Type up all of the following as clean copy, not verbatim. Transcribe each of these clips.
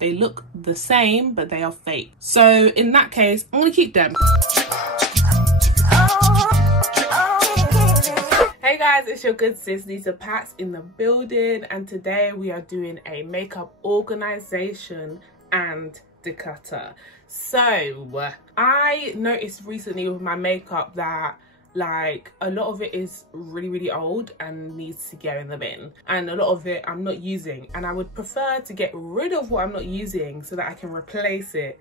They look the same, but they are fake. So in that case, I'm gonna keep them. Hey guys, it's your good sis Lisa Patz in the building, and today we are doing a makeup organization and declutter. So I noticed recently with my makeup that like a lot of it is really old and needs to go in the bin, and a lot of it I'm not using, and I would prefer to get rid of what I'm not using so that I can replace it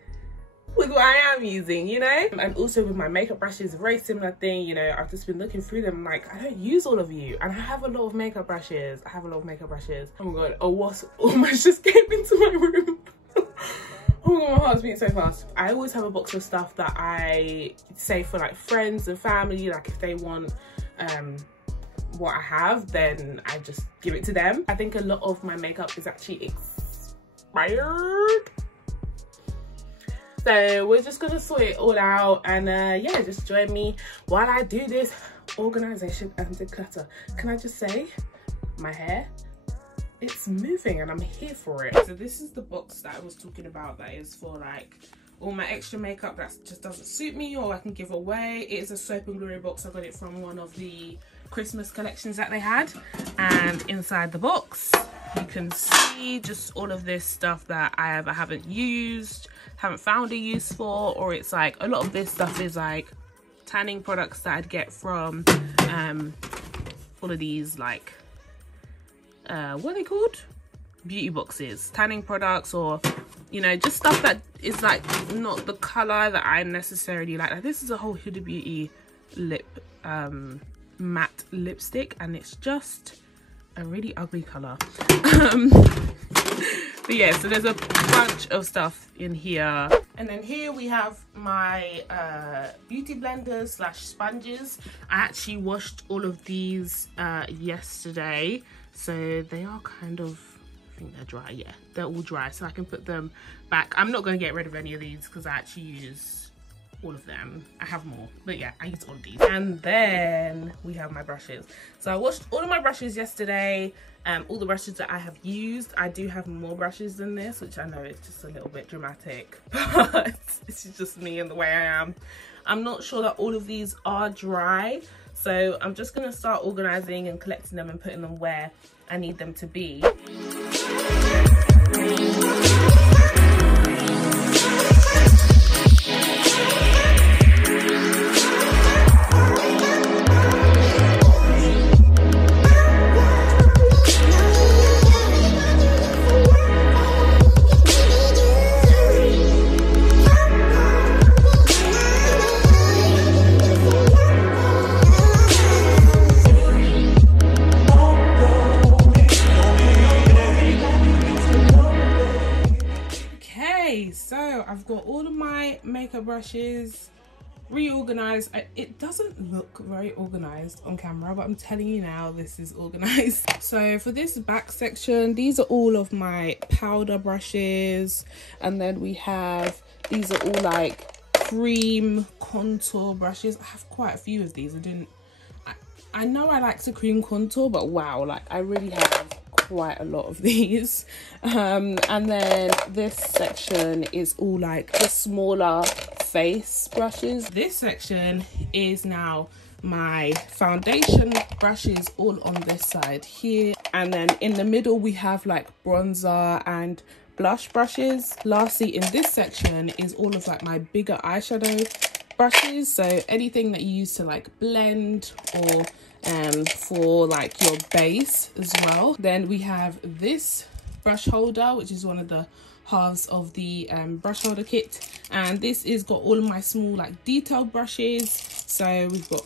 with what I am using, you know. And also with my makeup brushes, a very similar thing, you know. I've just been looking through them, like I don't use all of you, and I have a lot of makeup brushes. Oh my god, what almost just came into my room. Oh my god, my heart's beating so fast. I always have a box of stuff that I save for like friends and family. Like if they want what I have, then I just give it to them. I think a lot of my makeup is actually expired. So we're just gonna sort it all out, and yeah, just join me while I do this organization and declutter. Can I just say, my hair, it's moving and I'm here for it. So this is the box that I was talking about, that is for like all my extra makeup that just doesn't suit me or I can give away. It is a Soap and Glory box. I got it from one of the Christmas collections that they had, and inside the box you can see just all of this stuff that I either haven't used, haven't found a use for, or it's like a lot of this stuff is like tanning products that I'd get from all of these like what are they called, beauty boxes, tanning products, or you know, just stuff that is like not the color that I necessarily like this is a whole Huda Beauty lip matte lipstick, and it's just a really ugly color. But yeah, so there's a bunch of stuff in here, and then here we have my beauty blenders slash sponges. I actually washed all of these yesterday, so they are kind of, I think they're dry. Yeah, they're all dry, so I can put them back. I'm not going to get rid of any of these because I actually use all of them. I have more, but yeah, I use all of these. And then we have my brushes. So I washed all of my brushes yesterday, all the brushes that I have used. I do have more brushes than this, which I know is just a little bit dramatic, but this is just me and the way I am. I'm not sure that all of these are dry, so I'm just gonna start organizing and collecting them and putting them where I need them to be. I've got all of my makeup brushes reorganized. It doesn't look very organized on camera, but I'm telling you now, this is organized. So for this back section, these are all of my powder brushes, and then we have, these are all like cream contour brushes. I have quite a few of these. I know I like to cream contour, but wow, like I really have quite a lot of these. And then this section is all like the smaller face brushes. This section is now my foundation brushes, all on this side here, and then in the middle we have like bronzer and blush brushes. Lastly, in this section is all of like my bigger eyeshadow brushes, so anything that you use to like blend or for like your base as well. Then we have this brush holder, which is one of the halves of the brush holder kit, and this is got all of my small like detailed brushes. So we've got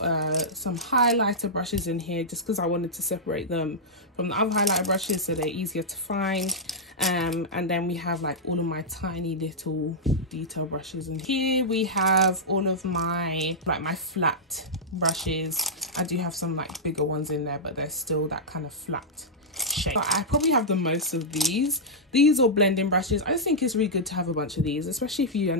some highlighter brushes in here just because I wanted to separate them from the other highlighter brushes so they're easier to find. And then we have like all of my tiny little detail brushes, and here we have all of my like my flat brushes. I do have some like bigger ones in there, but they're still that kind of flat shape. But I probably have the most of these are blending brushes. I just think it's really good to have a bunch of these, especially if you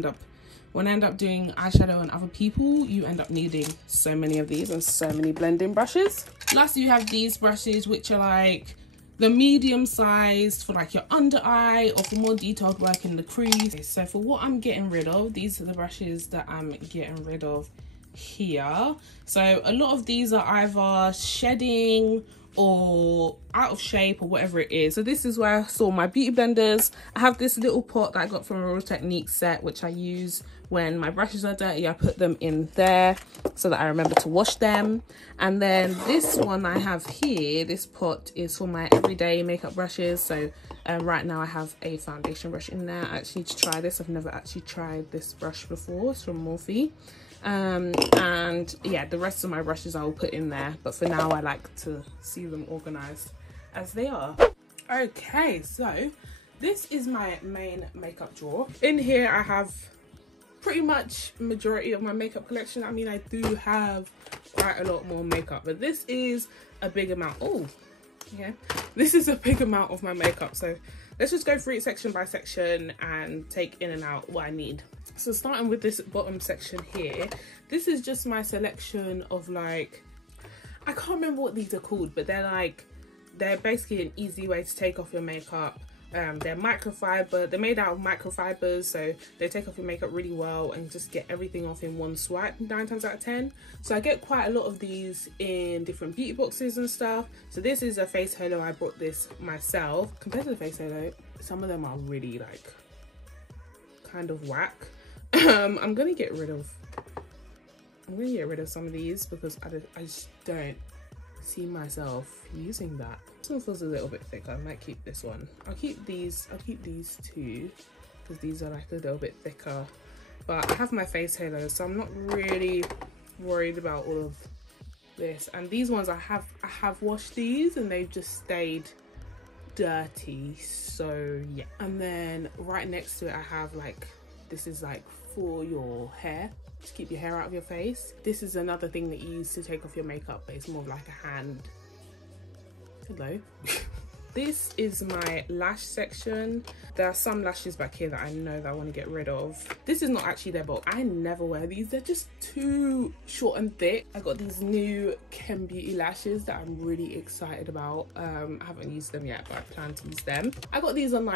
when I end up doing eyeshadow on other people, you end up needing so many of these and so many blending brushes. Lastly, you have these brushes, which are like the medium sized for like your under eye or for more detailed work in the crease. So for what I'm getting rid of, these are the brushes that I'm getting rid of here. So a lot of these are either shedding or out of shape or whatever it is. So this is where I saw my beauty blenders. I have this little pot that I got from a Real Techniques set, which I use when my brushes are dirty. I put them in there so that I remember to wash them. And then this one I have here, this pot is for my everyday makeup brushes. So right now I have a foundation brush in there. I actually need to try this. I've never actually tried this brush before. It's from Morphe. And yeah, the rest of my brushes I will put in there, but for now I like to see them organized as they are. Okay, so this is my main makeup drawer. In here I have pretty much majority of my makeup collection. I mean, I do have quite a lot more makeup, but this is a big amount. Oh yeah, this is a big amount of my makeup, so let's just go through it section by section and take in and out what I need. So starting with this bottom section here, this is just my selection of, like, I can't remember what these are called, but they're basically an easy way to take off your makeup. They're microfiber, they're made out of microfibers, so they take off your makeup really well and just get everything off in one swipe 9 times out of 10. So I get quite a lot of these in different beauty boxes and stuff. So this is a face halo. I bought this myself. Compared to the face halo, some of them are really like kind of whack. I'm gonna get rid of some of these because I just don't see myself using that. This one feels a little bit thicker. I might keep this one. I'll keep these two because these are like a little bit thicker. But I have my face halo, so I'm not really worried about all of this. And these ones I have washed these and they've just stayed dirty, so yeah. And then right next to it I have, like, this is like for your hair, to keep your hair out of your face. This is another thing that you use to take off your makeup, but it's more of like a hand. Hello. This is my lash section. There are some lashes back here that I know that I want to get rid of. This is not actually their bulk. I never wear these. They're just too short and thick. I got these new Chem Beauty lashes that I'm really excited about. I haven't used them yet, but I plan to use them. I got these on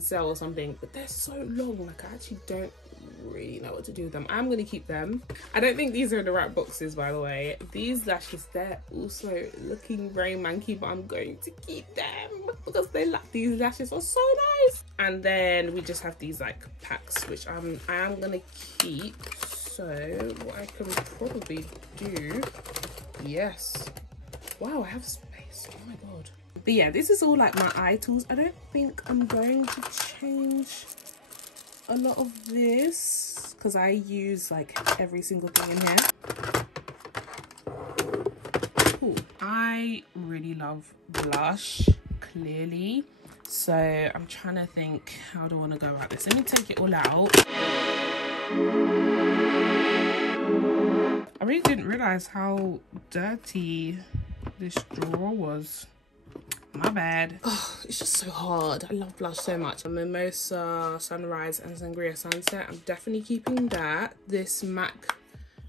sale or something, but they're so long. Like, I actually don't really know what to do with them. I'm gonna keep them. I don't think these are in the right boxes, by the way. These lashes, they're also looking very manky, but I'm going to keep them because these lashes are so nice. And then we just have these like packs, which I am gonna keep. So what I can probably do, yes, wow, I have space, oh my god. But yeah, this is all like my eye tools. I don't think I'm going to change a lot of this because I use like every single thing in here. Cool. I really love blush, clearly, so I'm trying to think, how do I want to go about this? Let me take it all out. I really didn't realize how dirty this drawer was. My bad. Oh, it's just so hard. I love blush so much. Mimosa Sunrise and Sangria Sunset, I'm definitely keeping that. This MAC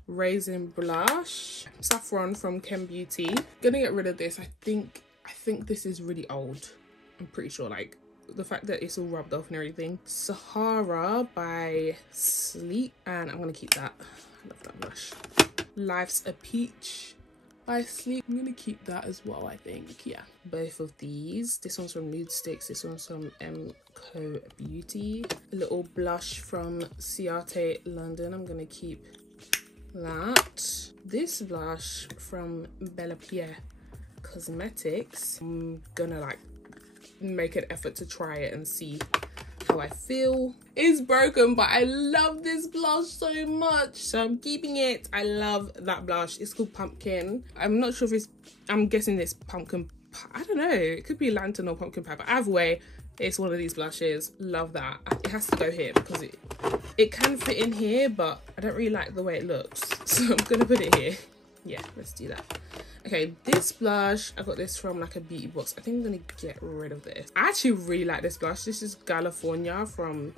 Raisin Blush, Saffron from Chem Beauty. Gonna get rid of this. I think this is really old. I'm pretty sure, like, the fact that it's all rubbed off and everything. Sahara by Sleep, and I'm gonna keep that. I love that blush. Life's a Peach by Sleep. I'm gonna keep that as well, I think. Yeah, both of these. This one's from Nude Sticks, this one's from Co Beauty. A little blush from Ciate London, I'm gonna keep that. This blush from Bellapierre Cosmetics, I'm gonna like make an effort to try it and see how I feel. It's broken, but I love this blush so much, so I'm keeping it. I love that blush. It's called Pumpkin. I'm not sure if it's, I'm guessing it's pumpkin, I don't know, it could be lantern or pumpkin pie, but either way, it's one of these blushes. Love that. It has to go here because it can fit in here, but I don't really like the way it looks, so I'm gonna put it here. Yeah, let's do that. Okay, this blush, I got this from like a beauty box. I think I'm gonna get rid of this. I actually really like this blush. This is California from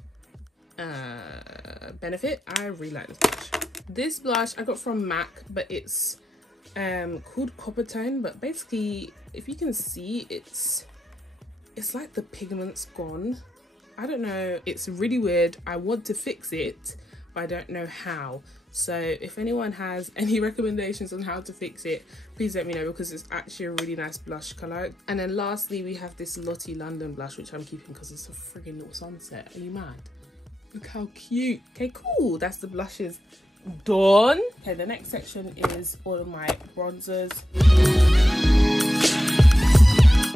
Benefit. I really like this blush. This blush I got from MAC, but it's called Copper Tone, but basically, if you can see, it's it's like the pigment's gone. I don't know, it's really weird. I want to fix it, but I don't know how. So if anyone has any recommendations on how to fix it, please let me know, because it's actually a really nice blush colour. And then lastly, we have this Lottie London blush, which I'm keeping because it's a friggin' little sunset. Are you mad? Look how cute. Okay, cool. That's the blushes done. Okay, the next section is all of my bronzers.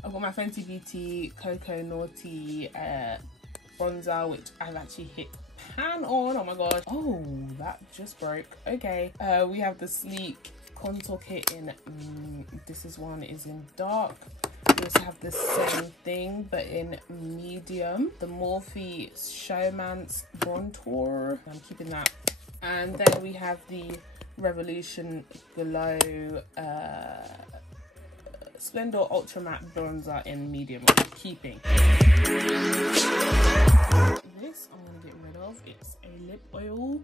I've got my Fenty Beauty Cocoa Naughty bronzer, which I've actually hit pan on. Oh my god. Oh, that just broke. Okay, we have the Sleek contour kit in this one is in dark. We also have the same thing but in medium, the Morphe Showman's Contour. I'm keeping that. And then we have the Revolution Glow Splendor Ultra Matte Bronzer in medium, which I'm keeping. This I'm going to get rid of. It's a lip oil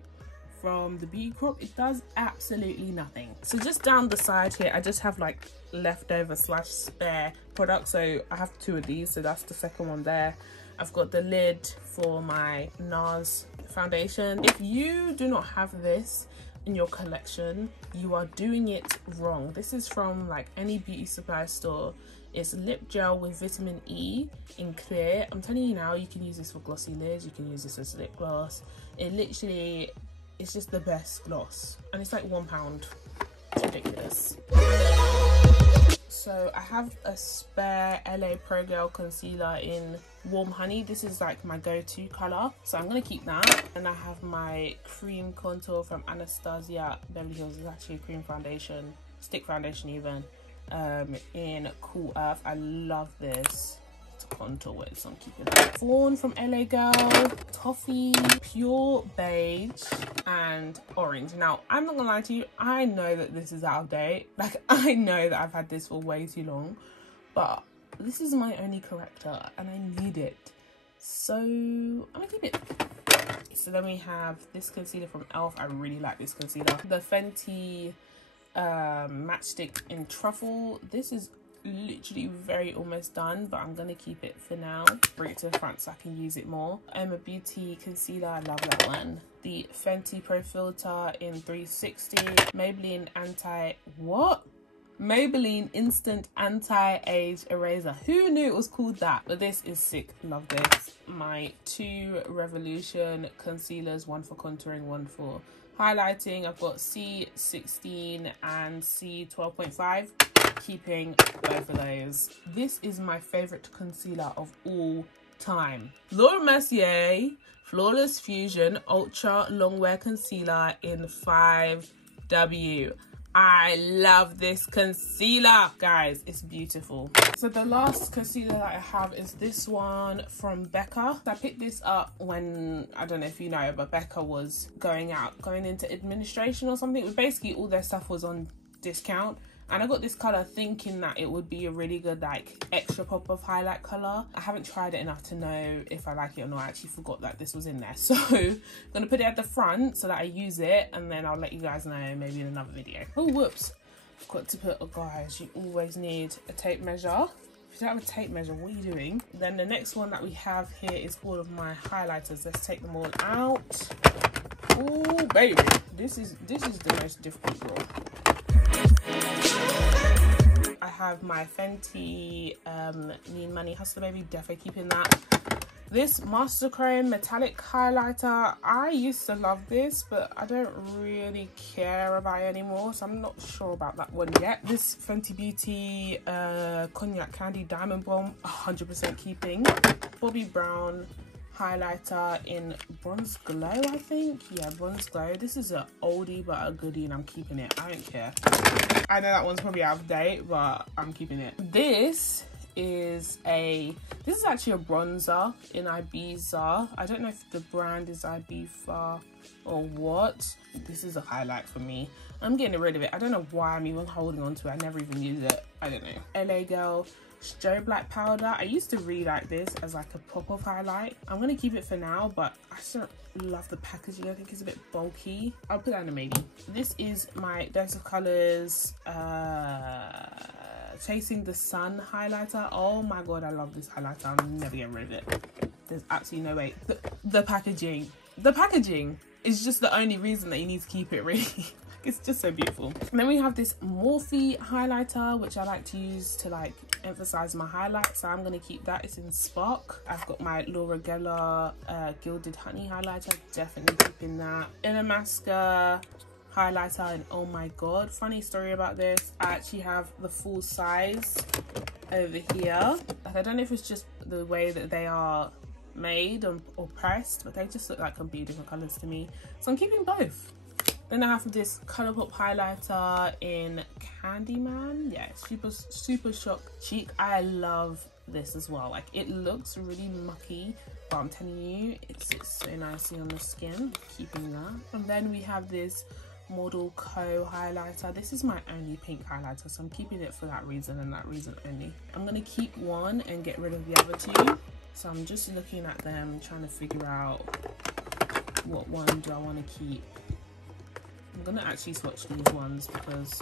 from the Beauty Crop. It does absolutely nothing. So just down the side here, I just have like leftover / spare products. So I have 2 of these, so that's the second one there. I've got the lid for my NARS foundation. If you do not have this in your collection, you are doing it wrong. This is from like any beauty supply store. It's lip gel with vitamin E in clear. I'm telling you now, you can use this for glossy lids, you can use this as lip gloss. It literally, it's just the best gloss, and it's like £1. It's ridiculous. So I have a spare LA Pro Girl concealer in Warm Honey. This is like my go-to colour, so I'm going to keep that. And I have my cream contour from Anastasia Beverly Hills. It's actually a cream foundation, stick foundation even, in Cool Earth. I love this to contour with, so I'm keeping that. Fawn from LA Girl, Toffee, Pure Beige and Orange. Now, I'm not gonna lie to you, I know that this is out of date. Like, I know that I've had this for way too long, but this is my only corrector and I need it, so I'm gonna keep it. So then we have this concealer from e.l.f. I really like this concealer. The Fenty matchstick in Truffle. This is literally very almost done, but I'm gonna keep it for now. Bring it to the front so I can use it more. Beauty concealer, I love that one. The Fenty Pro Filter in 360. Maybelline Maybelline Instant Anti-Age Eraser. Who knew it was called that? But this is sick. Love this. My 2 Revolution concealers, one for contouring, one for highlighting. I've got C16 and C12.5. Keeping both of those. This is my favorite concealer of all time. Laura Mercier Flawless Fusion Ultra Longwear Concealer in 5W. I love this concealer, guys. It's beautiful. So the last concealer that I have is this one from Becca. I picked this up when, I don't know if you know, but Becca was going into administration or something. Basically all their stuff was on discount, and I got this colour thinking that it would be a really good like extra pop of highlight colour. I haven't tried it enough to know if I like it or not. I actually forgot that this was in there, so I'm gonna put it at the front so that I use it, and then I'll let you guys know maybe in another video. Oh whoops, I've got to put, oh guys, you always need a tape measure. If you don't have a tape measure, what are you doing? Then the next one that we have here is all of my highlighters. Let's take them all out. Oh baby, this is the most difficult drawer. I have my Fenty Mean Money Hustler Baby, definitely keeping that. This Master Chrome Metallic Highlighter, I used to love this, but I don't really care about it anymore, so I'm not sure about that one yet. This Fenty Beauty Cognac Candy Diamond Bomb, 100% keeping. Bobbi Brown highlighter in Bronze Glow, I think. Yeah, Bronze Glow. This is an oldie but a goodie, and I'm keeping it. I don't care. I know that one's probably out of date, but I'm keeping it. This is actually a bronzer in Ibiza. I don't know if the brand is Ibiza or what. This is a highlight for me. I'm getting rid of it. I don't know why I'm even holding on to it. I never even use it. I don't know. LA Girl Strobe Black Powder. I used to really like this as like a pop of highlight. I'm gonna keep it for now, but I just don't love the packaging. I think it's a bit bulky. I'll put that in a maybe. This is my Dose of Colors Chasing the Sun highlighter. Oh my god, I love this highlighter. I'll never get rid of it. There's absolutely no way. The packaging is just the only reason that you need to keep it, really. It's just so beautiful. And then we have this Morphe highlighter, which I like to use to like emphasize my highlights, so I'm going to keep that. It's in Spark. I've got my Laura Geller Gilded Honey highlighter, definitely keeping that. Anastasia highlighter, and oh my god, funny story about this, I actually have the full size over here. Like, I don't know if it's just the way that they are made or pressed, but they just look like completely different colors to me, so I'm keeping both. Then I have this Colourpop highlighter in Candyman. Yeah, super shock cheek. I love this as well. Like, it looks really mucky, but I'm telling you, it sits so nicely on the skin. Keeping that. And then we have this Model Co highlighter. This is my only pink highlighter, so I'm keeping it for that reason and that reason only. I'm gonna keep one and get rid of the other two. So I'm just looking at them, trying to figure out what one do I want to keep. I'm gonna actually swatch these ones because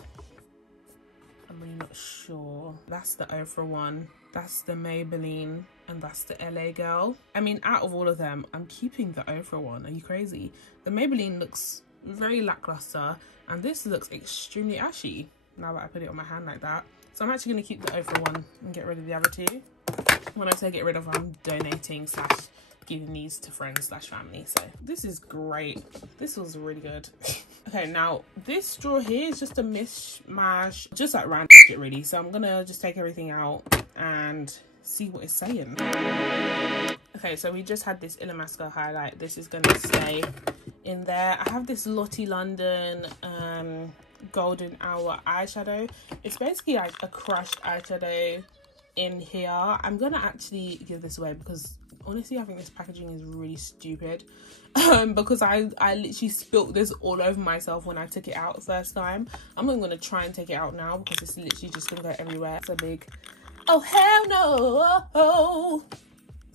I'm really not sure. That's the Ofra one, that's the Maybelline, and that's the LA Girl. I mean, out of all of them, I'm keeping the Ofra one. Are you crazy? The Maybelline looks very lackluster, and this looks extremely ashy now that I put it on my hand like that. So I'm actually gonna keep the Ofra one and get rid of the other two. When I say get rid of, I'm donating / giving these to friends / family. So this is great. This was really good. Okay, now this straw here is just a mishmash, just like random shit really. So I'm gonna just take everything out and see what it's saying. Okay, so we just had this Anastasia highlight. This is gonna stay in there. I have this Lottie London Golden Hour eyeshadow. It's basically like a crushed eyeshadow in here. I'm gonna actually give this away because honestly I think this packaging is really stupid, because I literally spilt this all over myself when I took it out the first time. I'm not gonna try and take it out now because it's literally just gonna go everywhere. It's a big oh hell no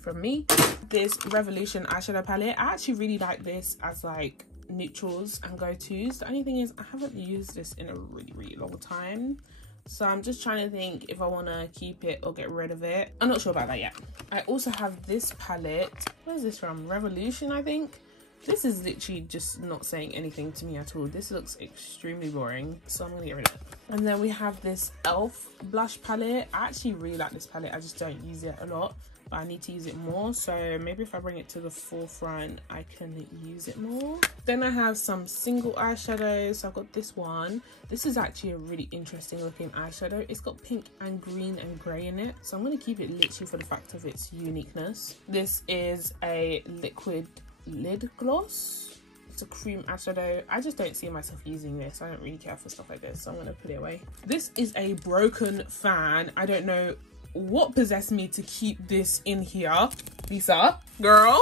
from me. This Revolution eyeshadow palette, I actually really like this as like neutrals and go-tos. The only thing is I haven't used this in a really long time, so I'm just trying to think if I want to keep it or get rid of it. I'm not sure about that yet. I also have this palette. Where is this from? Revolution, I think. This is literally just not saying anything to me at all. This looks extremely boring, so I'm gonna get rid of it. And then we have this e.l.f. blush palette. I actually really like this palette. I just don't use it a lot, but I need to use it more, so maybe if I bring it to the forefront I can use it more. Then I have some single eyeshadows. So I've got this one. This is actually a really interesting looking eyeshadow. It's got pink and green and grey in it, so I'm going to keep it literally for the fact of its uniqueness. This is a liquid lid gloss. It's a cream eyeshadow. I just don't see myself using this. I don't really care for stuff like this, so I'm going to put it away. This is a Broken Fan. I don't know what possessed me to keep this in here. Lisa, girl,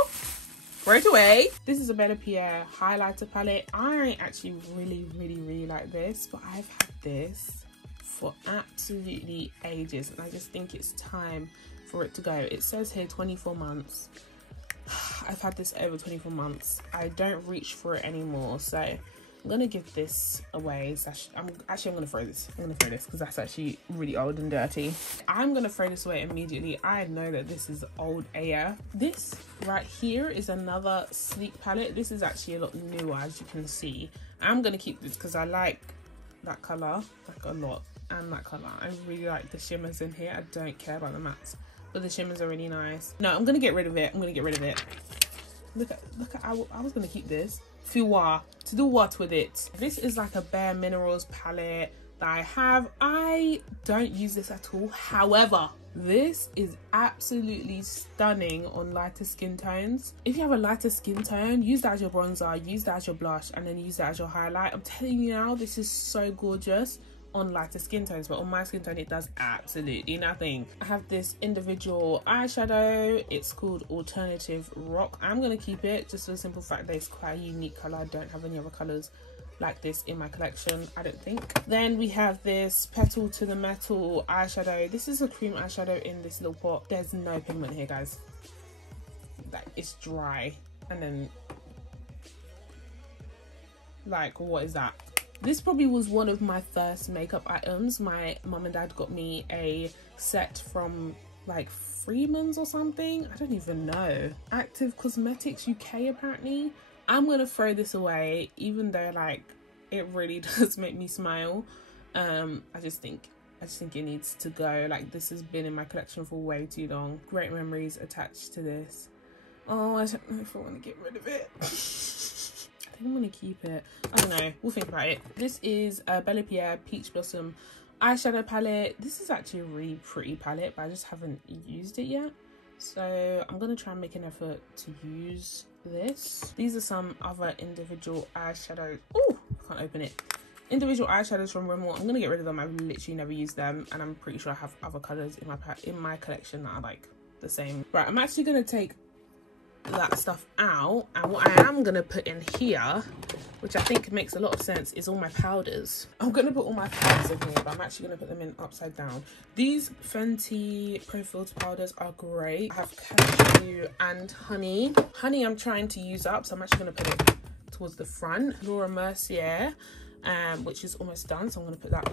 right away. This is a Bellapierre highlighter palette. I actually really like this, but I've had this for absolutely ages, and I just think it's time for it to go. It says here 24 months. I've had this over 24 months. I don't reach for it anymore, so I'm gonna give this away. I'm gonna throw this. I'm gonna throw this because that's actually really old and dirty. I'm gonna throw this away immediately. I know that this is old AF. This right here is another sleek palette. This is actually a lot newer, as you can see. I'm gonna keep this because I like that color like a lot, and that color. I really like the shimmers in here. I don't care about the mattes, but the shimmers are really nice. No, I'm gonna get rid of it. I'm gonna get rid of it. Look at I was gonna keep this. To do what with it? This is like a Bare Minerals palette that I have. I don't use this at all. However, this is absolutely stunning on lighter skin tones. If you have a lighter skin tone, use that as your bronzer, use that as your blush, and then use that as your highlight. I'm telling you now, this is so gorgeous on lighter skin tones, but on my skin tone it does absolutely nothing. I have this individual eyeshadow. It's called Alternative Rock. I'm gonna keep it just for the simple fact that it's quite a unique color. I don't have any other colors like this in my collection, I don't think. Then we have this Petal to the Metal eyeshadow. This is a cream eyeshadow in this little pot. There's no pigment here, guys. Like, it's dry. And then, like, what is that? This probably was one of my first makeup items. My mum and dad got me a set from like Freeman's or something. I don't even know. Active Cosmetics UK apparently. I'm gonna throw this away, even though like it really does make me smile. I just think it needs to go. Like, this has been in my collection for way too long. Great memories attached to this. Oh, I don't know if I want to get rid of it. I think I'm gonna keep it. I don't know, we'll think about it. This is a Bellapierre Peach Blossom eyeshadow palette. This is actually a really pretty palette, but I just haven't used it yet. So I'm gonna try and make an effort to use this. These are some other individual eyeshadows. Oh, I can't open it. Individual eyeshadows from Rimmel. I'm gonna get rid of them. I've literally never used them, and I'm pretty sure I have other colors in my collection that are like the same. Right, I'm actually gonna take that stuff out, and what I am gonna put in here, which I think makes a lot of sense, is all my powders. I'm gonna put all my powders in here, but I'm actually gonna put them in upside down. These Fenty Pro Filter powders are great. I have cashew and honey. Honey I'm trying to use up, so I'm actually gonna put it towards the front. Laura Mercier, which is almost done, so I'm going to put that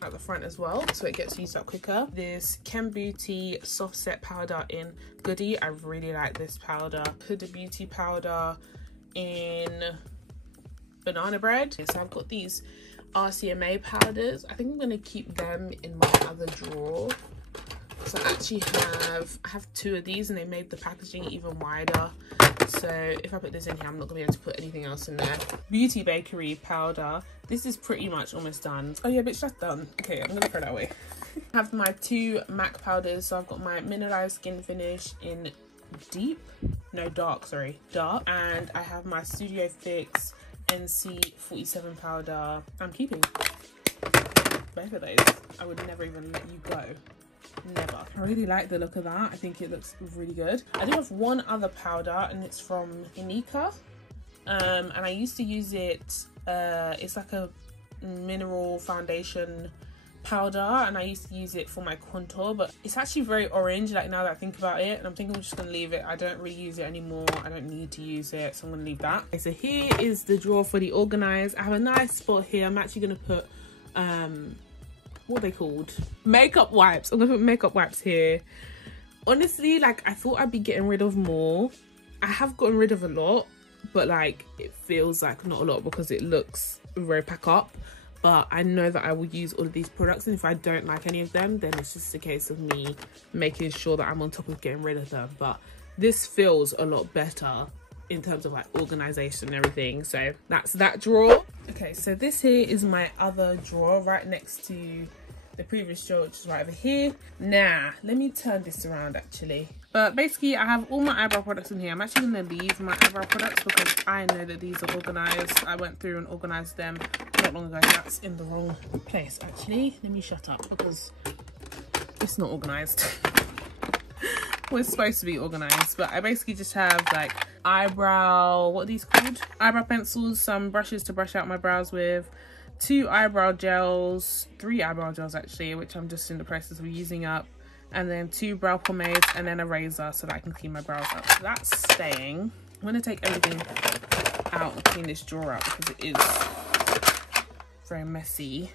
at the front as well, so it gets used up quicker. This Chem Beauty Soft Set Powder in Goody. I really like this powder. Huda Beauty powder in Banana Bread. So I've got these RCMA powders. I think I'm going to keep them in my other drawer. So I actually have two of these, and they made the packaging even wider. So if I put this in here, I'm not gonna be able to put anything else in there. Beauty Bakery powder. This is pretty much almost done. Oh yeah, bitch, that's done. Okay, I'm gonna throw that away. I have my two MAC powders. So I've got my Mineralized Skin Finish in dark. And I have my Studio Fix NC47 powder. I'm keeping both of those. I would never even let you go. Never. I really like the look of that. I think it looks really good. I do have one other powder, and it's from Einer, and I used to use it. It's like a mineral foundation powder, and I used to use it for my contour, but it's actually very orange, like, now that I think about it, and I'm thinking I'm just gonna leave it. I don't really use it anymore. I don't need to use it, so I'm gonna leave that. Okay, so here is the drawer for the organize. I have a nice spot here. I'm actually gonna put what are they called? Makeup wipes. I'm gonna put makeup wipes here. Honestly, like, I thought I'd be getting rid of more. I have gotten rid of a lot, but like, it feels like not a lot because it looks very pack up. But I know that I will use all of these products, and if I don't like any of them, then it's just a case of me making sure that I'm on top of getting rid of them. But this feels a lot better in terms of like organization and everything. So that's that drawer. Okay, so this here is my other drawer right next to the previous drawer, which is right over here. Now let me turn this around actually. But basically I have all my eyebrow products in here. I'm actually going to leave my eyebrow products because I know that these are organized. I went through and organized them not long ago. That's in the wrong place actually. Let me shut up because it's not organized. Well, it's supposed to be organized, but I basically just have like eyebrow, what are these called? Eyebrow pencils, some brushes to brush out my brows with, 2 eyebrow gels, 3 eyebrow gels actually, which I'm just in the process of using up, and then 2 brow pomades, and then a razor so that I can clean my brows up. So that's staying. I'm gonna take everything out and clean this drawer out because it is very messy.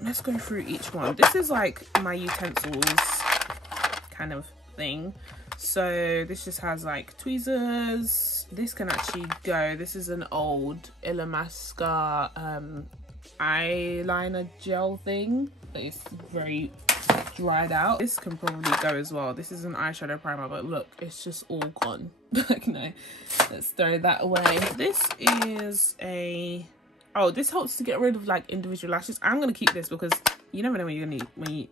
Let's go through each one. This is like my utensils kind of thing. So this just has like tweezers. This can actually go. This is an old Illamasqua eyeliner gel thing, but it's very dried out. This can probably go as well. This is an eyeshadow primer, but look, it's just all gone. Like, no, let's throw that away. This is a, oh, this helps to get rid of like individual lashes. I'm gonna keep this because you never know when you're gonna need,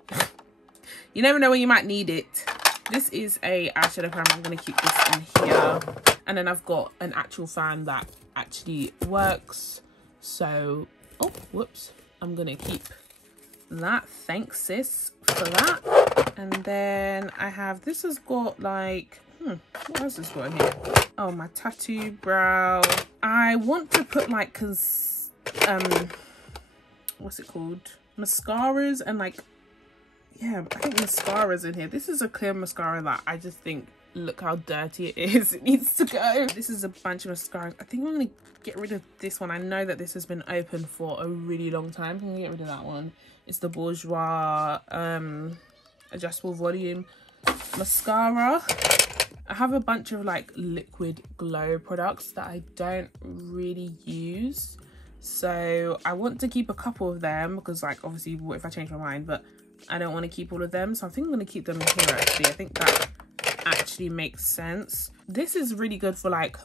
you never know when you might need it. This is a eyeshadow primer. I'm gonna keep this in here, and then I've got an actual fan that actually works. So, oh, whoops, I'm gonna keep that. Thanks, sis, for that. And then I have, this has got like, what else has got in here? Oh, my tattoo brow. I want to put like, what's it called? Mascaras and like yeah, I think mascara's in here. This is a clear mascara that I just think, look how dirty it is. It needs to go. This is a bunch of mascaras. I think I'm gonna get rid of this one. I know that this has been open for a really long time. I'm gonna get rid of that one. It's the Bourjois adjustable volume mascara. I have a bunch of like liquid glow products that I don't really use, so I want to keep a couple of them because, like, obviously what if I change my mind, but I don't want to keep all of them, so I think I'm going to keep them here. Actually, I think that actually makes sense. This is really good for like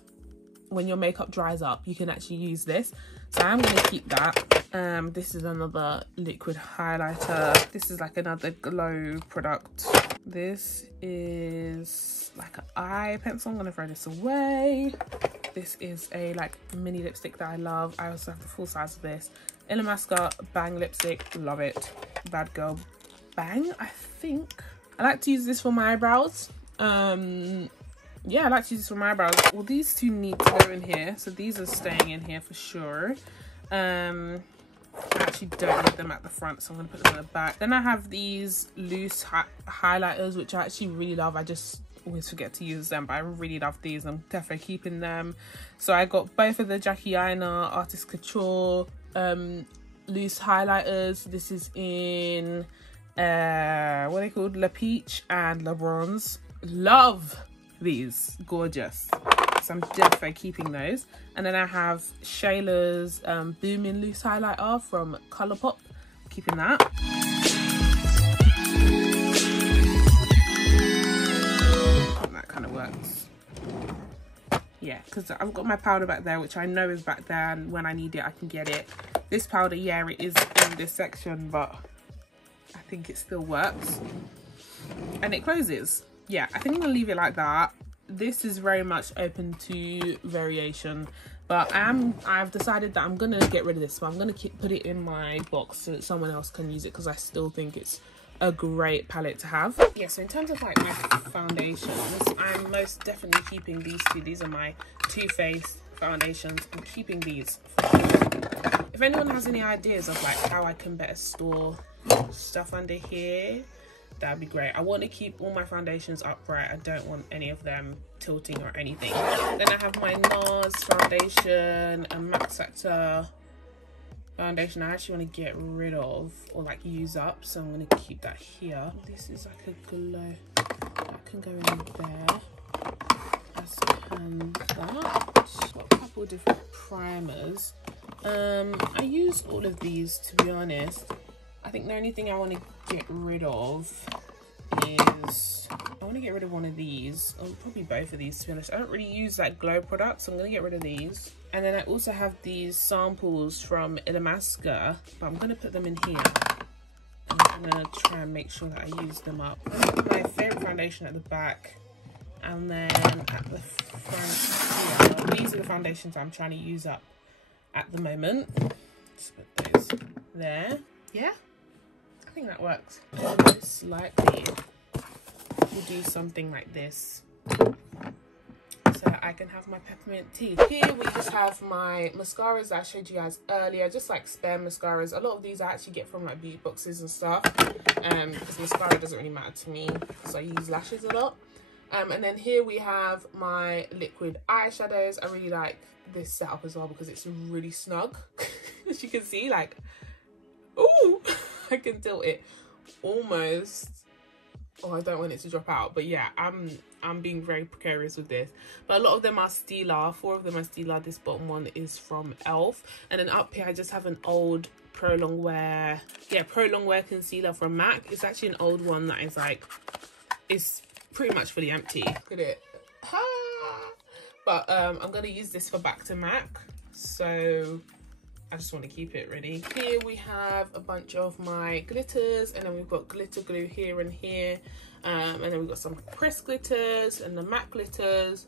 when your makeup dries up, you can actually use this, so I'm going to keep that. This is another liquid highlighter. This is like another glow product. This is like an eye pencil. I'm going to throw this away. This is a like mini lipstick that I love. I also have the full size of this. Illamasqua Bang lipstick, love it. Bad Girl Bang, I think. I like to use this for my eyebrows. Yeah, I like to use this for my eyebrows. Well, these two need to go in here, so these are staying in here for sure. I actually don't need them at the front, so I'm going to put them at the back. Then I have these loose highlighters, which I actually really love. I just always forget to use them, but I really love these. I'm definitely keeping them. So I got both of the Jackie Einer Artist Couture loose highlighters. This is in what are they called? La Peach and La Bronze. Love these, gorgeous. So I'm definitely keeping those. And then I have Shayla's Booming Loose Highlighter from Colourpop, keeping that. That kind of works. Yeah, because I've got my powder back there, which I know is back there, and when I need it I can get it. This powder, yeah, it is in this section, but I think it still works. And it closes. Yeah, I think I'm gonna leave it like that. This is very much open to variation, but I've decided that I'm gonna get rid of this, so I'm gonna put it in my box so that someone else can use it, because I still think it's a great palette to have. Yeah, so in terms of like my foundations, I'm most definitely keeping these two. These are my Too Faced foundations. I'm keeping these. If anyone has any ideas of like how I can better store stuff under here, that'd be great. I want to keep all my foundations upright. I don't want any of them tilting or anything. Then I have my NARS foundation and Max Factor foundation I actually want to get rid of or like use up, so I'm going to keep that here. This is like a glow that can go in there, as can that. Got a couple of different primers. I use all of these, to be honest. I think the only thing I want to get rid of is I want to get rid of one of these, or probably both of these, to be honest. I don't really use like glow products, so I'm going to get rid of these. And then I also have these samples from Illamasqua, but I'm going to put them in here. I'm going to try and make sure that I use them up. I have my favourite foundation at the back, and then at the front here, these are the foundations I'm trying to use up at the moment. Just put those there. Yeah, I think that works. Most likely we'll do something like this, so that I can have my peppermint tea. Here we just have my mascaras that I showed you guys earlier, just like spare mascaras. A lot of these I actually get from like beauty boxes and stuff, because mascara doesn't really matter to me because I use lashes a lot. And then here we have my liquid eyeshadows. I really like this setup as well because it's really snug. As you can see, like, ooh, I can tilt it almost. Oh, I don't want it to drop out, but yeah, I'm being very precarious with this. But a lot of them are Stila. 4 of them are Stila. This bottom one is from Elf. And then up here I just have an old Pro Longwear, yeah, Pro Longwear concealer from MAC. It's actually an old one that is like, it's pretty much fully empty. Look at it. But I'm gonna use this for back to MAC, so I just want to keep it ready. Here we have a bunch of my glitters, and then we've got glitter glue here and here, and then we've got some pressed glitters and the MAC glitters,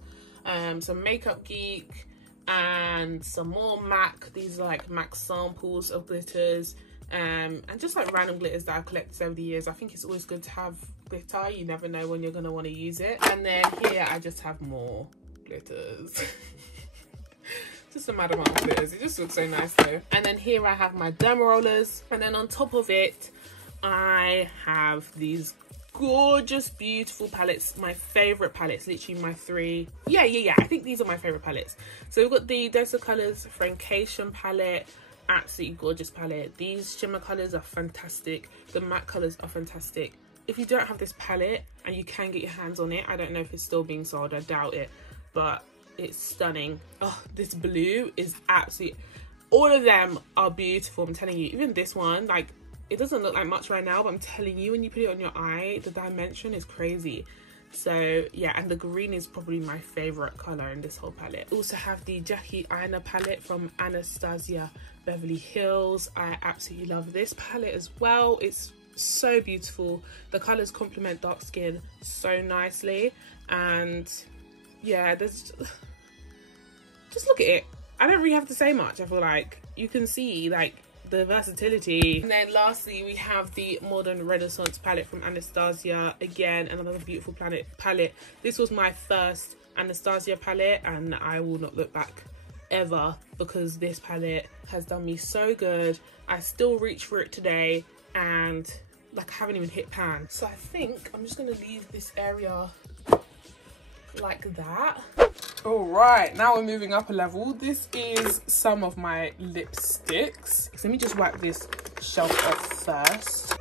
some Makeup Geek, and some more MAC. These are like MAC samples of glitters, and just like random glitters that I've collected over the years. I think it's always good to have glitter. You never know when you're going to want to use it. And then here I just have more glitters. Just a mad amount of glitters. It just looks so nice though. And then here I have my derma rollers, and then on top of it I have these gorgeous, beautiful palettes. My favorite palettes, literally my three. Yeah, I think these are my favorite palettes. So we've got the Dose of Colors Francation palette, absolutely gorgeous palette. These shimmer colors are fantastic. The matte colors are fantastic. If you don't have this palette and you can get your hands on it, I don't know if it's still being sold, I doubt it, but it's stunning. Oh, this blue is absolutely, all of them are beautiful, I'm telling you. Even this one, like, it doesn't look like much right now, but I'm telling you, when you put it on your eye, the dimension is crazy. So yeah, and the green is probably my favorite color in this whole palette. Also have the Jaclyn Einer palette from Anastasia Beverly Hills. I absolutely love this palette as well. It's so beautiful. The colors complement dark skin so nicely, and yeah, there's just look at it. I don't really have to say much. I feel like you can see like the versatility. And then lastly, we have the Modern Renaissance palette from Anastasia. Again, another beautiful palette. This was my first Anastasia palette, and I will not look back ever, because this palette has done me so good. I still reach for it today, and like I haven't even hit pan. So I think I'm just gonna leave this area like that. All right, now we're moving up a level. This is some of my lipsticks. So let me just wipe this shelf off first.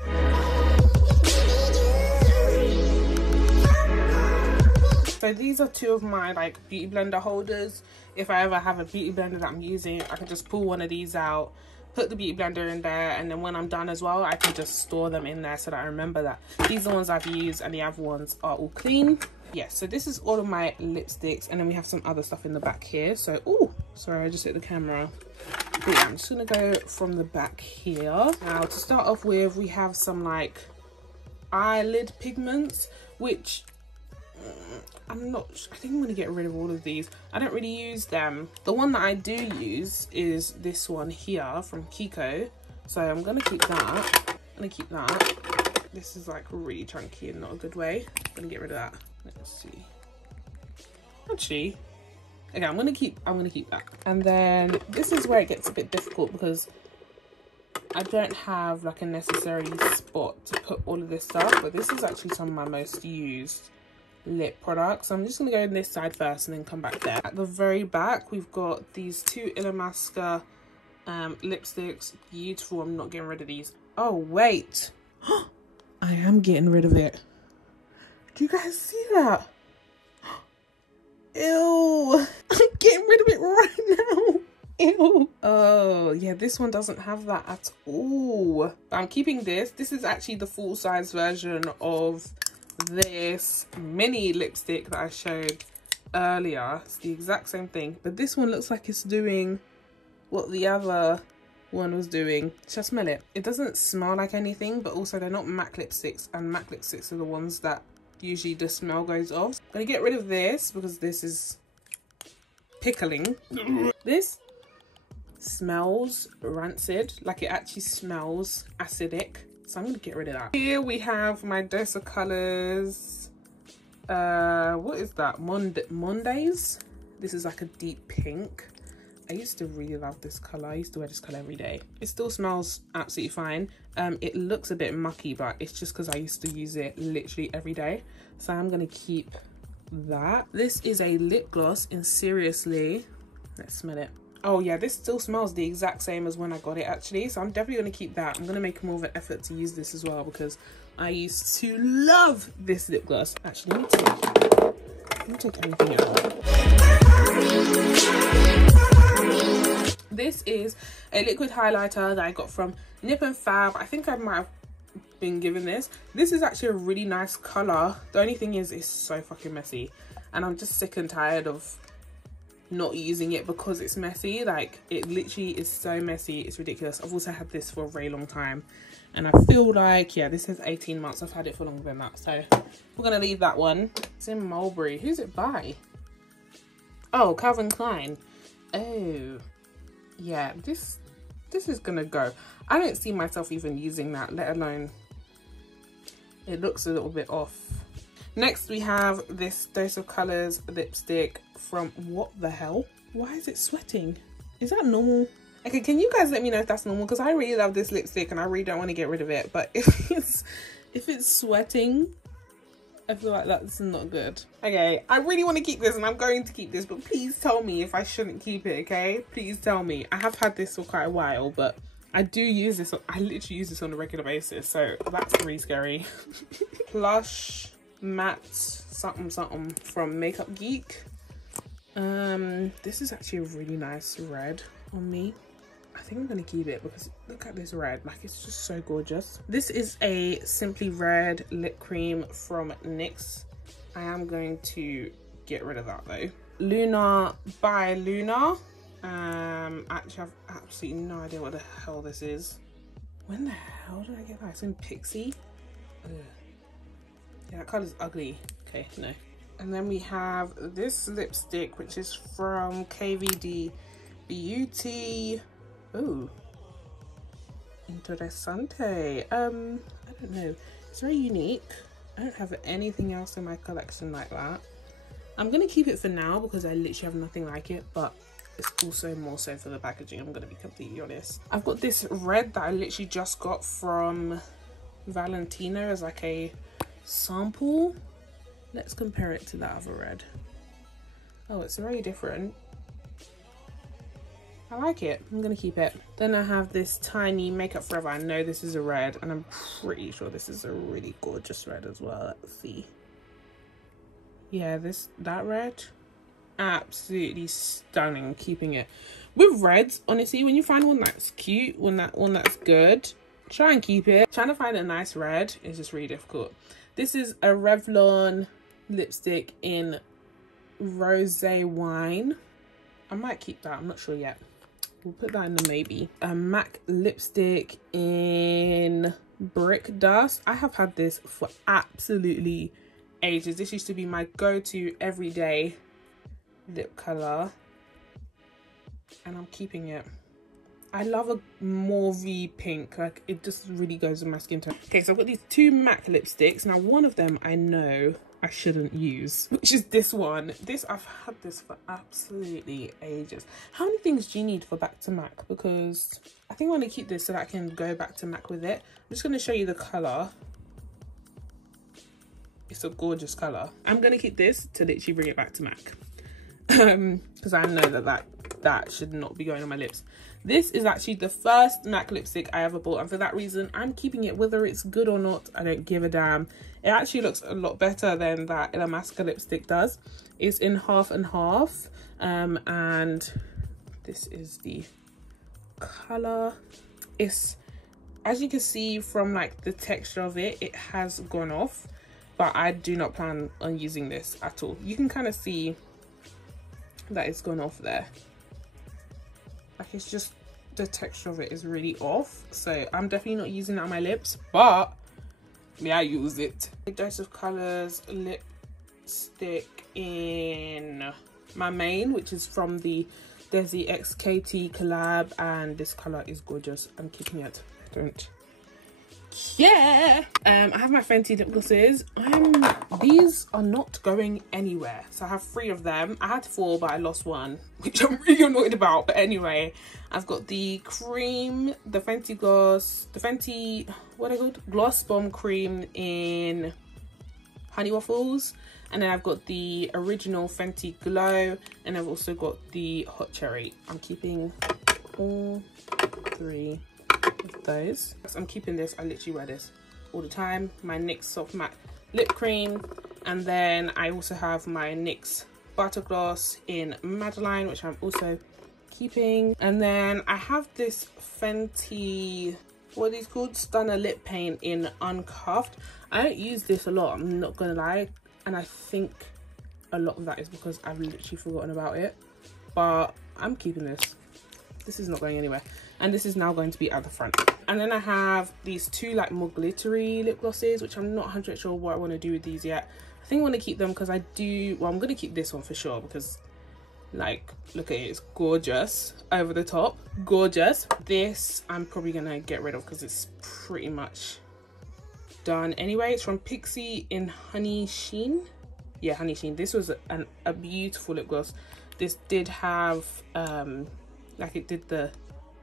So these are two of my like beauty blender holders. If I ever have a beauty blender that I'm using, I can just pull one of these out, put the beauty blender in there, and then when I'm done as well, I can just store them in there so that I remember that these are the ones I've used and the other ones are all clean. Yeah, so this is all of my lipsticks, and then we have some other stuff in the back here. So, oh, sorry, I just hit the camera. But yeah, I'm just gonna go from the back here. Now, to start off with, we have some like eyelid pigments, which I think I'm gonna get rid of all of these. I don't really use them. The one that I do use is this one here from Kiko. So I'm gonna keep that. This is like really chunky in not a good way. I'm gonna get rid of that. Let's see. Actually, okay, I'm gonna keep that. And then this is where it gets a bit difficult, because I don't have like a necessary spot to put all of this stuff, but this is actually some of my most used lip products. So I'm just gonna go in this side first and then come back there. At the very back, we've got these two Illamasqua lipsticks. Beautiful. I'm not getting rid of these. Oh wait, I am getting rid of it. Do you guys see that? Ew, I'm getting rid of it right now. Ew. Oh yeah, this one doesn't have that at all. But I'm keeping this. This is actually the full size version of this mini lipstick that I showed earlier. It's the exact same thing, but this one looks like it's doing what the other one was doing. Should I smell it? It doesn't smell like anything, but also they're not MAC lipsticks, and MAC lipsticks are the ones that usually the smell goes off. I'm gonna get rid of this because this is pickling. This smells rancid, like it actually smells acidic, so I'm gonna get rid of that. Here we have my Dose of Colors, what is that, Mondays? This is like a deep pink. I used to really love this color. I used to wear this color every day. It still smells absolutely fine. It looks a bit mucky, but it's just because I used to use it literally every day. So I'm gonna keep that. This is a lip gloss in Seriously. Let's smell it. Oh yeah, this still smells the exact same as when I got it actually. So I'm definitely gonna keep that. I'm gonna make more of an effort to use this as well, because I used to love this lip gloss. Actually, let me take everything out. This is a liquid highlighter that I got from Nip and Fab. I think I might have been given this. This is actually a really nice color. The only thing is it's so fucking messy, and I'm just sick and tired of not using it because it's messy. Like, it literally is so messy, it's ridiculous. I've also had this for a very long time, and I feel like, yeah, this says 18 months. I've had it for longer than that, so we're gonna leave that one. It's in Mulberry. Who's it by? Oh, Calvin Klein. Oh yeah, this is gonna go. I don't see myself even using that, let alone it looks a little bit off. Next we have this Dose of Colors lipstick from, what the hell? Why is it sweating? Is that normal? Okay, can you guys let me know if that's normal? Because I really love this lipstick and I really don't want to get rid of it. But if it's sweating, I feel like that's not good. Okay, I really want to keep this and I'm going to keep this, but please tell me if I shouldn't keep it, okay? Please tell me. I have had this for quite a while, but I do use this. I literally use this on a regular basis, so that's really scary. Plush Matte something something from Makeup Geek. This is actually a really nice red on me. I think I'm gonna keep it because look at this red, like it's just so gorgeous. This is a Simply Red lip cream from NYX. I am going to get rid of that though. Luna by Luna. Actually I have absolutely no idea what the hell this is. When the hell did I get that? It's in Pixie. Ugh. Yeah, that colour's ugly. Okay, no. And then we have this lipstick, which is from KVD Beauty. Oh, interesante. I don't know. It's very unique. I don't have anything else in my collection like that. I'm gonna keep it for now because I literally have nothing like it, but it's also more so for the packaging. I'm gonna be completely honest. I've got this red that I literally just got from Valentino as like a sample. Let's compare it to that other red. Oh, it's very different. I like it. I'm gonna keep it. Then I have this tiny Makeup Forever. I know this is a red and I'm pretty sure this is a really gorgeous red as well. Let's see. Yeah, that red, absolutely stunning. Keeping it. With reds, honestly, when you find one that's cute, one that's good, try and keep it. Trying to find a nice red is just really difficult. This is a Revlon lipstick in Rosé Wine. I might keep that, I'm not sure yet. We'll put that in the maybe. A MAC lipstick in Brick Dust. I have had this for absolutely ages. This used to be my go-to everyday lip color and I'm keeping it. I love a mauvey pink, like it just really goes with my skin tone. Okay, so I've got these two MAC lipsticks. Now one of them I know I shouldn't use, which is this one. I've had this for absolutely ages. How many things do you need for back to MAC? Because I think I want to keep this so that I can go back to MAC with it. I'm just going to show you the colour. It's a gorgeous colour. I'm going to keep this to literally bring it back to MAC. Because I know that should not be going on my lips. This is actually the first MAC lipstick I ever bought, and for that reason I'm keeping it. Whether it's good or not, I don't give a damn. It actually looks a lot better than that Illamasqua lipstick does. It's in half and half, and this is the colour. It's, as you can see from like the texture of it, it has gone off, but I do not plan on using this at all. You can kind of see that it's gone off there. Like it's just, the texture of it is really off, so I'm definitely not using that on my lips, but yeah, I use it. A Dose of Colours lipstick in my main, which is from the Desi X KT collab, and this colour is gorgeous. I'm keeping it. Don't care. I have my Fenty lip glosses. These are not going anywhere, so I have 3 of them. I had 4 but I lost 1, which I'm really annoyed about. But anyway, I've got the cream, the Fenty gloss, the Fenty, what are they called, Gloss Bomb cream in Honey Waffles, and then I've got the original Fenty Glow, and I've also got the Hot Cherry. I'm keeping all 3 of those. I'm keeping this. I literally wear this all the time. My NYX Soft Matte lip cream, and then I also have my NYX Butter Gloss in Madeline, which I'm also keeping. And then I have this Fenty, what are these called, Stunner Lip Paint in Uncuffed. I don't use this a lot, I'm not gonna lie, and I think a lot of that is because I've literally forgotten about it, but I'm keeping this. This is not going anywhere, and this is now going to be at the front. And then I have these 2 like more glittery lip glosses, which I'm not 100% sure what I want to do with these yet. I think I want to keep them because I do, well, I'm going to keep this one for sure because like, look at it, it's gorgeous, over the top, gorgeous. This I'm probably going to get rid of because it's pretty much done anyway. It's from Pixie in Honey Sheen. Yeah, Honey Sheen. This was a beautiful lip gloss. This did have like, it did the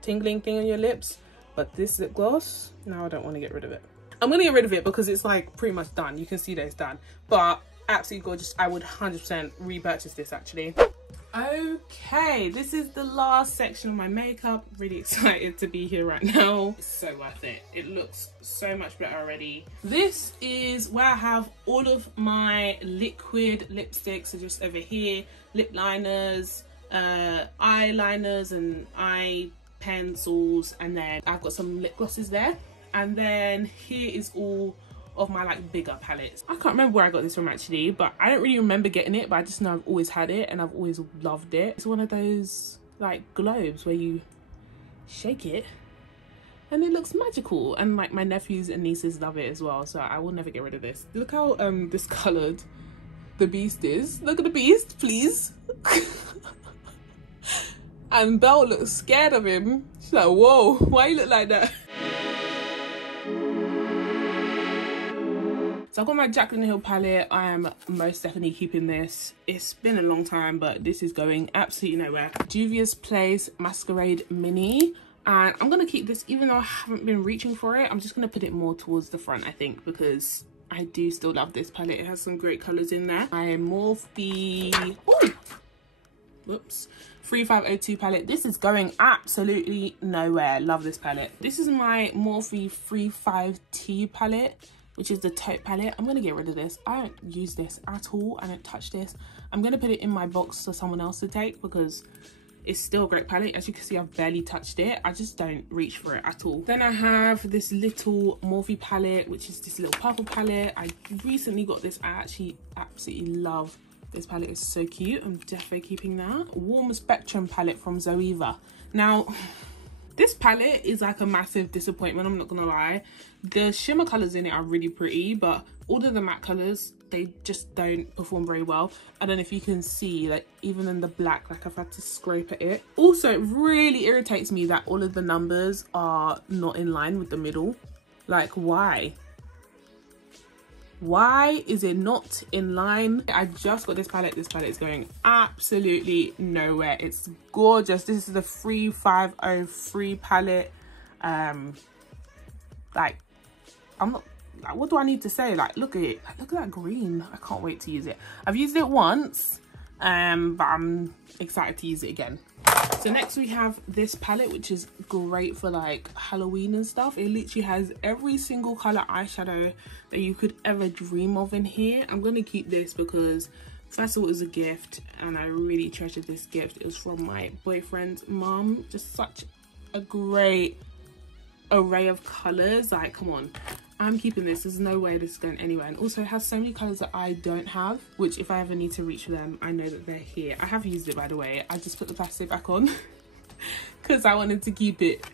tingling thing on your lips. But this lip gloss, no, I don't want to get rid of it. I'm gonna get rid of it because it's like pretty much done. You can see that it's done, but absolutely gorgeous. I would 100% repurchase this actually. Okay, this is the last section of my makeup. Really excited to be here right now. It's so worth it. It looks so much better already. This is where I have all of my liquid lipsticks. So just over here, lip liners, eyeliners and eye pencils, and then I've got some lip glosses there. And then here is all of my like bigger palettes. I can't remember where I got this from actually, but I don't really remember getting it, but I just know I've always had it and I've always loved it. It's one of those like globes where you shake it and it looks magical, and like my nephews and nieces love it as well, so I will never get rid of this. Look how discolored the beast is. Look at the beast, please. And Belle looks scared of him. She's like, whoa, why you look like that? So I've got my Jaclyn Hill palette. I am most definitely keeping this. It's been a long time, but this is going absolutely nowhere. Juvia's Place Masquerade Mini. And I'm going to keep this even though I haven't been reaching for it. I'm just going to put it more towards the front, I think, because I do still love this palette. It has some great colours in there. My Morphe... Ooh! Whoops. 3502 palette. This is going absolutely nowhere. Love this palette. This is my Morphe 35T palette, which is the taupe palette. I'm gonna get rid of this. I don't use this at all. I don't touch this. I'm gonna put it in my box for someone else to take because it's still a great palette. As you can see, I've barely touched it. I just don't reach for it at all. Then I have this little Morphe palette, which is this little purple palette. I recently got this. I actually absolutely love this palette. Is so cute. I'm definitely keeping that. Warm Spectrum palette from Zoeva. Now, this palette is like a massive disappointment, I'm not gonna lie. The shimmer colours in it are really pretty, but all of the matte colours, they just don't perform very well. I don't know if you can see, like even in the black, like I've had to scrape at it. Also, it really irritates me that all of the numbers are not in line with the middle. Like, why? Why is it not in line? I just got this palette. This palette is going absolutely nowhere. It's gorgeous. This is the 3503 palette. Like, I'm not, like, what do I need to say? Like, look at it. Like, look at that green. I can't wait to use it. I've used it once, but I'm excited to use it again. So next we have this palette, which is great for like Halloween and stuff. It literally has every single color eyeshadow that you could ever dream of in here. I'm gonna keep this because first of all, it was a gift and I really treasured this gift. It was from my boyfriend's mum. Just such a great array of colors. Like, come on, I'm keeping this. There's no way this is going anywhere. And also it has so many colors that I don't have, which if I ever need to reach for them, I know that they're here. I have used it, by the way. I just put the plastic back on because I wanted to keep it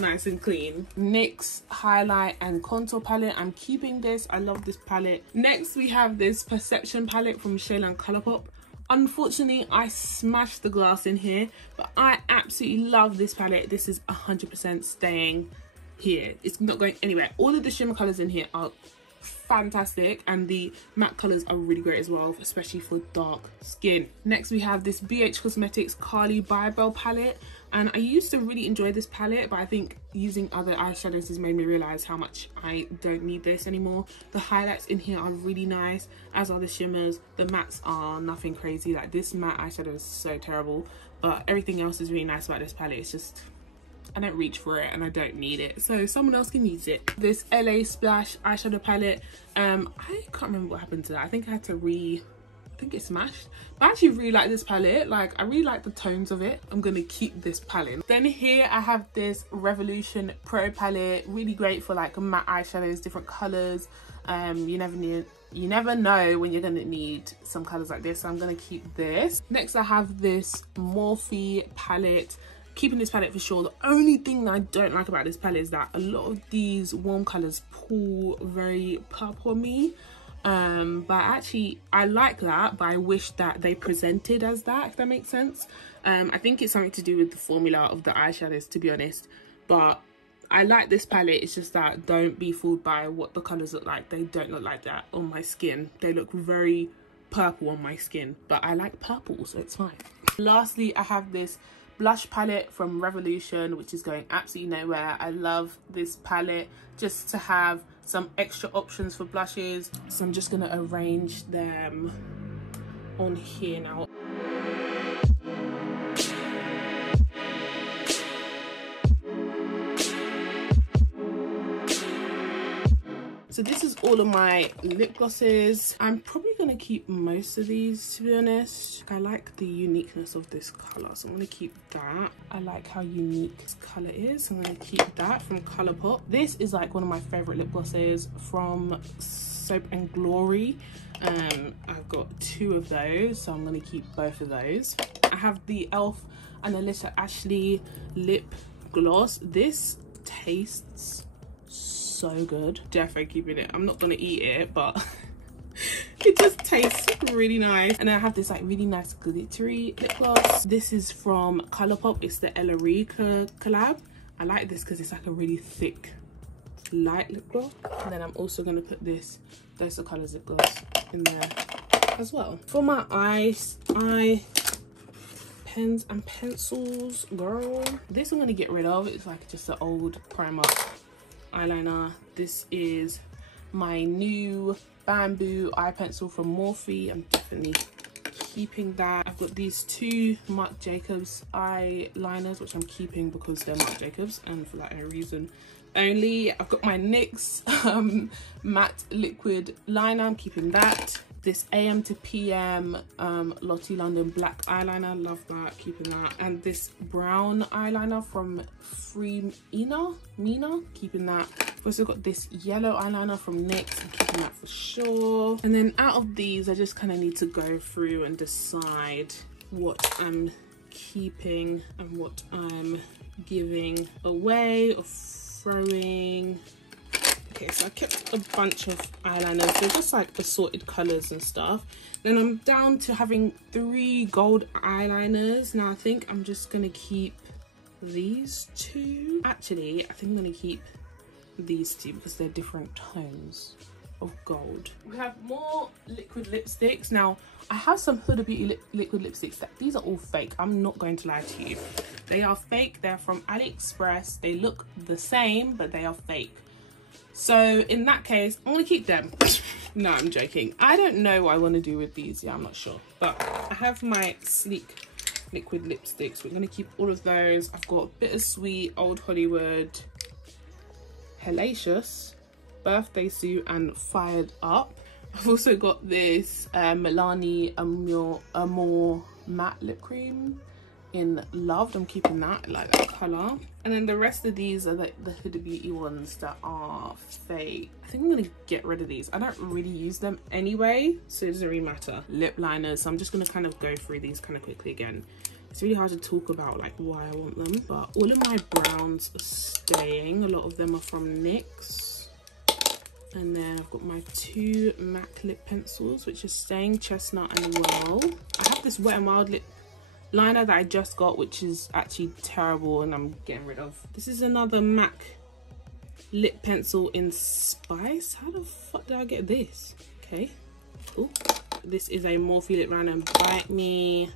nice and clean. NYX Highlight and Contour palette. I'm keeping this. I love this palette. Next we have this Perception palette from Shayla Colourpop. Unfortunately, I smashed the glass in here, but I absolutely love this palette. This is 100% staying here. It's not going anywhere. All of the shimmer colors in here are fantastic, and the matte colors are really great as well, especially for dark skin. Next we have this BH Cosmetics Carly Barbell palette, and I used to really enjoy this palette, but I think using other eyeshadows has made me realize how much I don't need this anymore. The highlights in here are really nice, as are the shimmers. The mattes are nothing crazy. Like, this matte eyeshadow is so terrible, but everything else is really nice about this palette. It's just, I don't reach for it and I don't need it, so someone else can use it. This LA Splash eyeshadow palette, I can't remember what happened to that. I think I had to I think it smashed, but I actually really like this palette. Like, I really like the tones of it. I'm gonna keep this palette. Then here I have this Revolution Pro palette, really great for like matte eyeshadows, different colors. You never know when you're gonna need some colors like this, so I'm gonna keep this. Next I have this Morphe palette. Keeping this palette for sure. The only thing that I don't like about this palette is that a lot of these warm colors pull very purple on me, but actually I like that, but I wish that they presented as that, if that makes sense. I think it's something to do with the formula of the eyeshadows, to be honest, but I like this palette. It's just that don't be fooled by what the colors look like. They don't look like that on my skin. They look very purple on my skin, but I like purple, so it's fine. Lastly, I have this blush palette from Revolution, which is going absolutely nowhere. I love this palette just to have some extra options for blushes. So I'm just gonna arrange them on here now. So this is all of my lip glosses. I'm probably gonna keep most of these, to be honest. I like the uniqueness of this color, so I'm gonna keep that. I like how unique this color is, so I'm gonna keep that from Colourpop. This is like one of my favorite lip glosses from Soap and Glory. I've got 2 of those, so I'm gonna keep both of those. I have the e.l.f. and Alyssa Ashley lip gloss. This tastes so good. Definitely keeping it. I'm not gonna eat it, but it just tastes really nice. And I have this like really nice glittery lip gloss. This is from Colourpop. It's the Ellery collab. I like this because it's like a really thick light lip gloss. And then I'm also gonna put this Dose of Colours lip gloss in there as well. For my eye pens and pencils, girl, this I'm gonna get rid of. It's like just an old primer eyeliner. This is my new bamboo eye pencil from Morphe. I'm definitely keeping that. I've got these 2 Marc Jacobs eyeliners, which I'm keeping because they're Marc Jacobs and for that reason only. I've got my NYX matte liquid liner. I'm keeping that. This AM to PM Lottie London black eyeliner, love that, keeping that. And this brown eyeliner from Mina, keeping that. I've also got this yellow eyeliner from NYX, I'm keeping that for sure. And then out of these, I just kind of need to go through and decide what I'm keeping and what I'm giving away or throwing. Okay, so I kept a bunch of eyeliners. They're just like assorted colours and stuff. Then I'm down to having 3 gold eyeliners. Now I think I'm just going to keep these 2. Actually, I think I'm going to keep these 2 because they're different tones of gold. We have more liquid lipsticks. Now, I have some Huda Beauty liquid lipsticks. These are all fake. I'm not going to lie to you. They are fake. They're from AliExpress. They look the same, but they are fake. So in that case, I'm gonna keep them. No, I'm joking. I don't know what I want to do with these. Yeah, I'm not sure. But I have my sleek liquid lipsticks. We're gonna keep all of those. I've got Bittersweet, Old Hollywood, Hellacious, Birthday Suit, and Fired Up. I've also got this Milani Amore matte lip cream in Loved. I'm keeping that. I like that colour. And then the rest of these are the Huda Beauty ones that are fake. I think I'm gonna get rid of these. I don't really use them anyway, so it doesn't really matter. Lip liners, so I'm just gonna kind of go through these kind of quickly again. It's really hard to talk about like why I want them, but all of my browns are staying. A lot of them are from NYX. And then I've got my 2 MAC lip pencils, which are staying, Chestnut and Well. I have this Wet n Wild lip liner that I just got, which is actually terrible and I'm getting rid of. This is another MAC lip pencil in Spice. How the fuck did I get this? Okay. Ooh. This is a Morphe lip liner, Bite Me.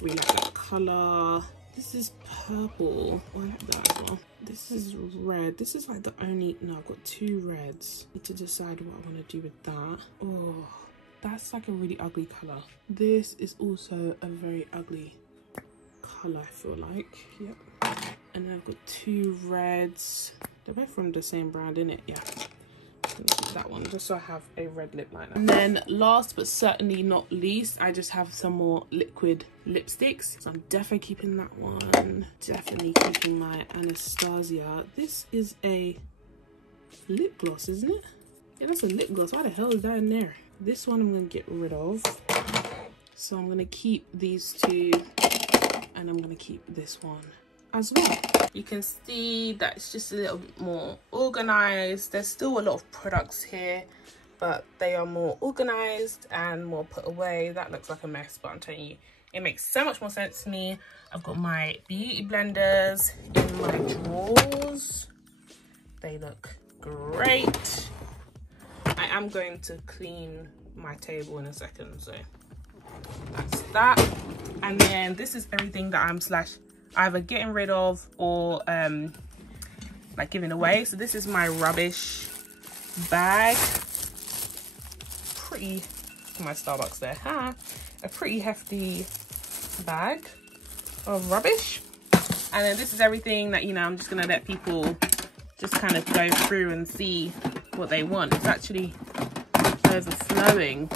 Really like that colour. This is purple. Oh, I like that as well. This is red. This is like the only... No, I've got 2 reds. I need to decide what I want to do with that. Oh, that's like a really ugly colour. This is also a very ugly colour, I feel like. Yep. And then I've got 2 reds. They're both from the same brand, innit? Yeah. That one, just so I have a red lip liner. And then last but certainly not least, I just have some more liquid lipsticks. So I'm definitely keeping that one. Definitely keeping my Anastasia. This is a lip gloss, isn't it? Yeah, that's a lip gloss. Why the hell is that in there? This one I'm going to get rid of. So I'm going to keep these 2 and I'm going to keep this one as well. You can see that it's just a little bit more organized. There's still a lot of products here, but they are more organized and more put away. That looks like a mess, but I'm telling you, it makes so much more sense to me. I've got my beauty blenders in my drawers. They look great. I am going to clean my table in a second, so that's that. And then this is everything that I'm either getting rid of or like giving away. So this is my rubbish bag. Pretty, my Starbucks there, a pretty hefty bag of rubbish. And then this is everything that, you know, I'm just gonna let people just kind of go through and see what they want. It's actually overflowing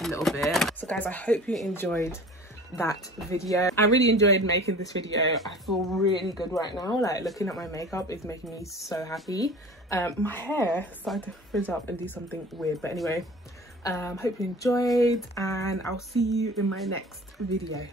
a little bit. So guys, I hope you enjoyed that video. I really enjoyed making this video. I feel really good right now. Like, looking at my makeup is making me so happy. My hair started to frizz up and do something weird, but anyway, hope you enjoyed, and I'll see you in my next video.